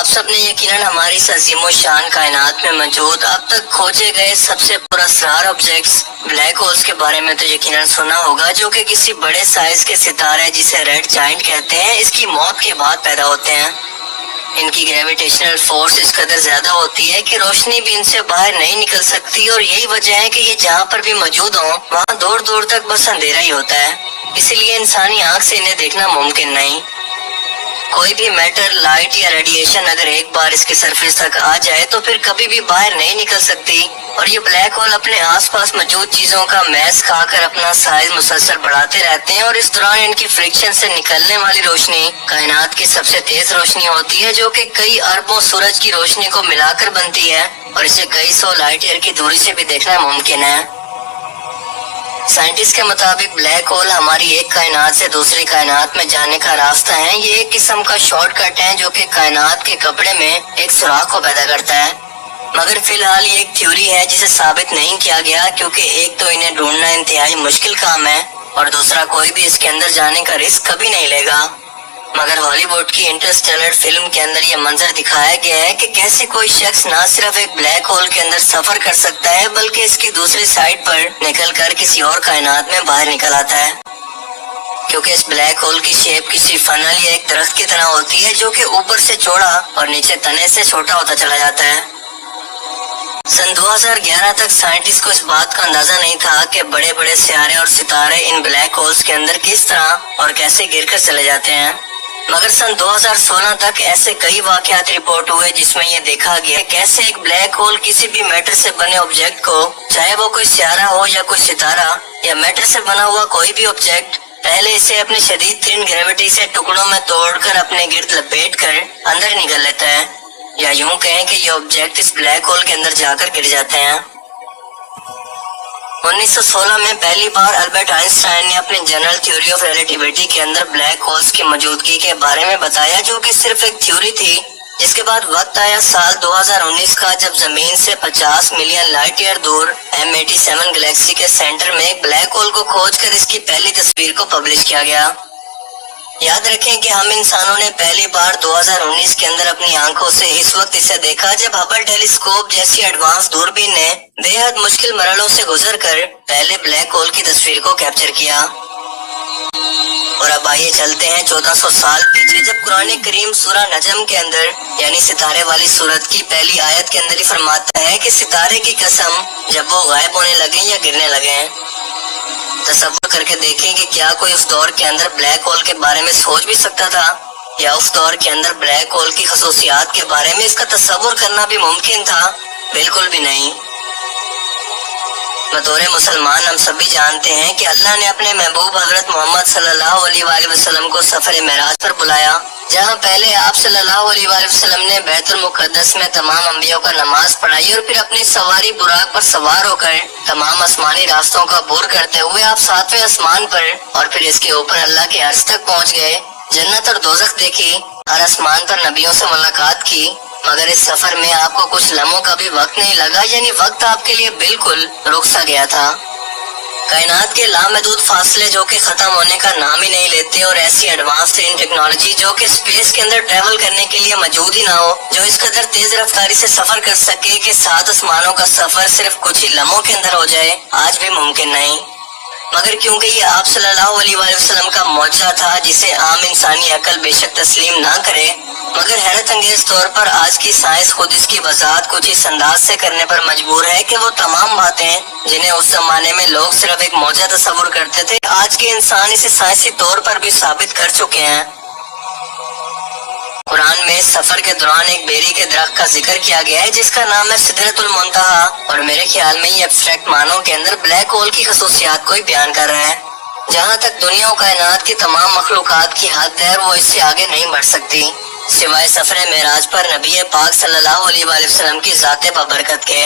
آپ سب نے یقیناً ہماری اس عظیم و شان کائنات میں موجود اب تک کھوجے گئے سب سے پراسرار آبجیکٹس بلیک ہولز کے بارے میں تو یقیناً سنا ہوگا، جو کہ کسی بڑے سائز کے ستارے جسے ریڈ جائنٹ کہتے ہیں اس کی موت کے بعد پیدا ہوتے ہیں۔ ان کی گریویٹیشنل فورس اس قدر زیادہ ہوتی ہے کہ روشنی بھی ان سے باہر نہیں نکل سکتی، اور یہی وجہ ہے کہ یہ جہاں پر بھی موجود ہوں وہاں دور دور تک بس اندھیرا ہی ہوتا ہے، اسی لیے انسانی آنکھ سے انہیں دیکھنا ممکن نہیں۔ کوئی بھی میٹر، لائٹ یا ریڈیشن اگر ایک بار اس کے سرفیس تک آ جائے تو پھر کبھی بھی باہر نہیں نکل سکتی، اور یہ بلیک ہول اپنے آس پاس موجود چیزوں کا میس کھا کر اپنا سائز مسلسل بڑھاتے رہتے ہیں، اور اس دوران ان کی فرکشن سے نکلنے والی روشنی کائنات کی سب سے تیز روشنی ہوتی ہے، جو کہ کئی اربوں سورج کی روشنی کو ملا کر بنتی ہے، اور اسے کئی سو لائٹ ایئر کی دوری سے بھی دیکھنا ممکن ہے۔ سائنٹسٹ کے مطابق بلیک ہول ہماری ایک کائنات سے دوسری کائنات میں جانے کا راستہ ہے۔ یہ ایک قسم کا شارٹ کٹ ہے جو کہ کائنات کے کپڑے میں ایک سوراخ کو پیدا کرتا ہے، مگر فی الحال یہ ایک تھیوری ہے جسے ثابت نہیں کیا گیا، کیونکہ ایک تو انہیں ڈھونڈنا انتہائی مشکل کام ہے، اور دوسرا کوئی بھی اس کے اندر جانے کا رسک کبھی نہیں لے گا۔ مگر ہالی ووڈ کی انٹرسٹیلر فلم کے اندر یہ منظر دکھایا گیا ہے کہ کیسے کوئی شخص نہ صرف ایک بلیک ہول کے اندر سفر کر سکتا ہے بلکہ اس کی دوسری سائڈ پر نکل کر کسی اور کائنات میں باہر نکل آتا ہے، کیونکہ اس بلیک ہول کی شیپ کسی فنل یا ایک درخت کی طرح ہوتی ہے جو کہ اوپر سے چوڑا اور نیچے تنے سے چھوٹا ہوتا چلا جاتا ہے۔ سن 2011 تک سائنٹسٹ کو اس بات کا اندازہ نہیں تھا کہ بڑے بڑے سیارے اور ستارے ان بلیک ہولز کے اندر کس طرح اور کیسے گر کر چلے جاتے ہیں، مگر سن 2016 تک ایسے کئی واقعات رپورٹ ہوئے جس میں یہ دیکھا گیا کہ کیسے ایک بلیک ہول کسی بھی میٹر سے بنے آبجیکٹ کو، چاہے وہ کوئی سیارہ ہو یا کوئی ستارہ یا میٹر سے بنا ہوا کوئی بھی آبجیکٹ، پہلے اسے اپنی شدید ترین گریوٹی سے ٹکڑوں میں توڑ کر اپنے گرد لپیٹ کر اندر نگل لیتا ہے، یا یوں کہیں کہ یہ آبجیکٹ اس بلیک ہول کے اندر جا کر گر جاتے ہیں۔ 1916 میں پہلی بار البرٹ آئنسٹائن نے اپنے جنرل تھیوری آف ریلیٹیوٹی کے اندر بلیک ہولز کی موجودگی کے بارے میں بتایا، جو کہ صرف ایک تھیوری تھی۔ اس کے بعد وقت آیا سال 2019 کا، جب زمین سے 50 ملین لائٹ ایئر دور M87 گلیکسی کے سینٹر میں ایک بلیک ہول کو کھوج کر اس کی پہلی تصویر کو پبلش کیا گیا۔ یاد رکھیں کہ ہم انسانوں نے پہلی بار 2019 کے اندر اپنی آنکھوں سے اس وقت اسے دیکھا جب ہبل ٹیلیسکوپ جیسی ایڈوانس دوربین نے بے حد مشکل مرحلوں سے گزر کر پہلے بلیک ہول کی تصویر کو کیپچر کیا۔ اور اب آئیے چلتے ہیں 1400 سال پیچھے، جب قرآن کریم سورہ نجم کے اندر یعنی ستارے والی سورت کی پہلی آیت کے اندر ہی فرماتا ہے کہ ستارے کی قسم جب وہ غائب ہونے لگیں یا گرنے لگیں۔ تصور کر کے دیکھیں کہ کیا کوئی اس دور کے اندر بلیک ہول کے بارے میں سوچ بھی سکتا تھا، یا اس دور کے اندر بلیک ہول کی خصوصیات کے بارے میں اس کا تصور کرنا بھی ممکن تھا؟ بالکل بھی نہیں۔ بطور مسلمان ہم سبھی جانتے ہیں کہ اللہ نے اپنے محبوب حضرت محمد صلی اللہ علیہ وآلہ وسلم کو سفر معراج پر بلایا، جہاں پہلے آپ صلی اللہ علیہ وآلہ وسلم نے بیت المقدس میں تمام انبیاء کا نماز پڑھائی، اور پھر اپنی سواری براق پر سوار ہو کر تمام آسمانی راستوں کا عبور کرتے ہوئے آپ 7ویں آسمان پر اور پھر اس کے اوپر اللہ کے عرش تک پہنچ گئے، جنت اور دوزخ دیکھی، ہر آسمان پر نبیوں سے ملاقات کی، مگر اس سفر میں آپ کو کچھ لمحوں کا بھی وقت نہیں لگا، یعنی وقت آپ کے لیے بالکل رک سا گیا تھا۔ کائنات کے لامحدود فاصلے جو کہ ختم ہونے کا نام ہی نہیں لیتے، اور ایسی ایڈوانس ترین ٹیکنالوجی جو کہ اسپیس کے اندر ٹریول کرنے کے لیے موجود ہی نہ ہو، جو اس قدر تیز رفتاری سے سفر کر سکے کہ 7 آسمانوں کا سفر صرف کچھ ہی لمحوں کے اندر ہو جائے، آج بھی ممکن نہیں۔ مگر کیونکہ یہ آپ صلی اللہ علیہ وآلہ وسلم کا معجزہ تھا جسے عام انسانی عقل بے شک تسلیم نہ کرے، مگر حیرت انگیز طور پر آج کی سائنس خود اس کی وضاحت کچھ اس انداز سے کرنے پر مجبور ہے کہ وہ تمام باتیں جنہیں اس زمانے میں لوگ صرف ایک معجزہ تصور کرتے تھے، آج کے انسان اسے سائنسی طور پر بھی ثابت کر چکے ہیں۔ قرآن میں اس سفر کے دوران ایک بیری کے درخت کا ذکر کیا گیا ہے جس کا نام ہے سدرۃ المنتہا، اور میرے خیال میں یہ ایبسٹریکٹ معنوں کے اندر بلیک ہول کی خصوصیات کو ہی بیان کر رہا ہے۔ جہاں تک دنیا و کائنات کی تمام مخلوقات کی حد ہے، وہ اس سے آگے نہیں بڑھ سکتی سوائے سفر معراج پر نبی پاک صلی اللہ علیہ وآلہ وسلم کی ذات بابرکت کے۔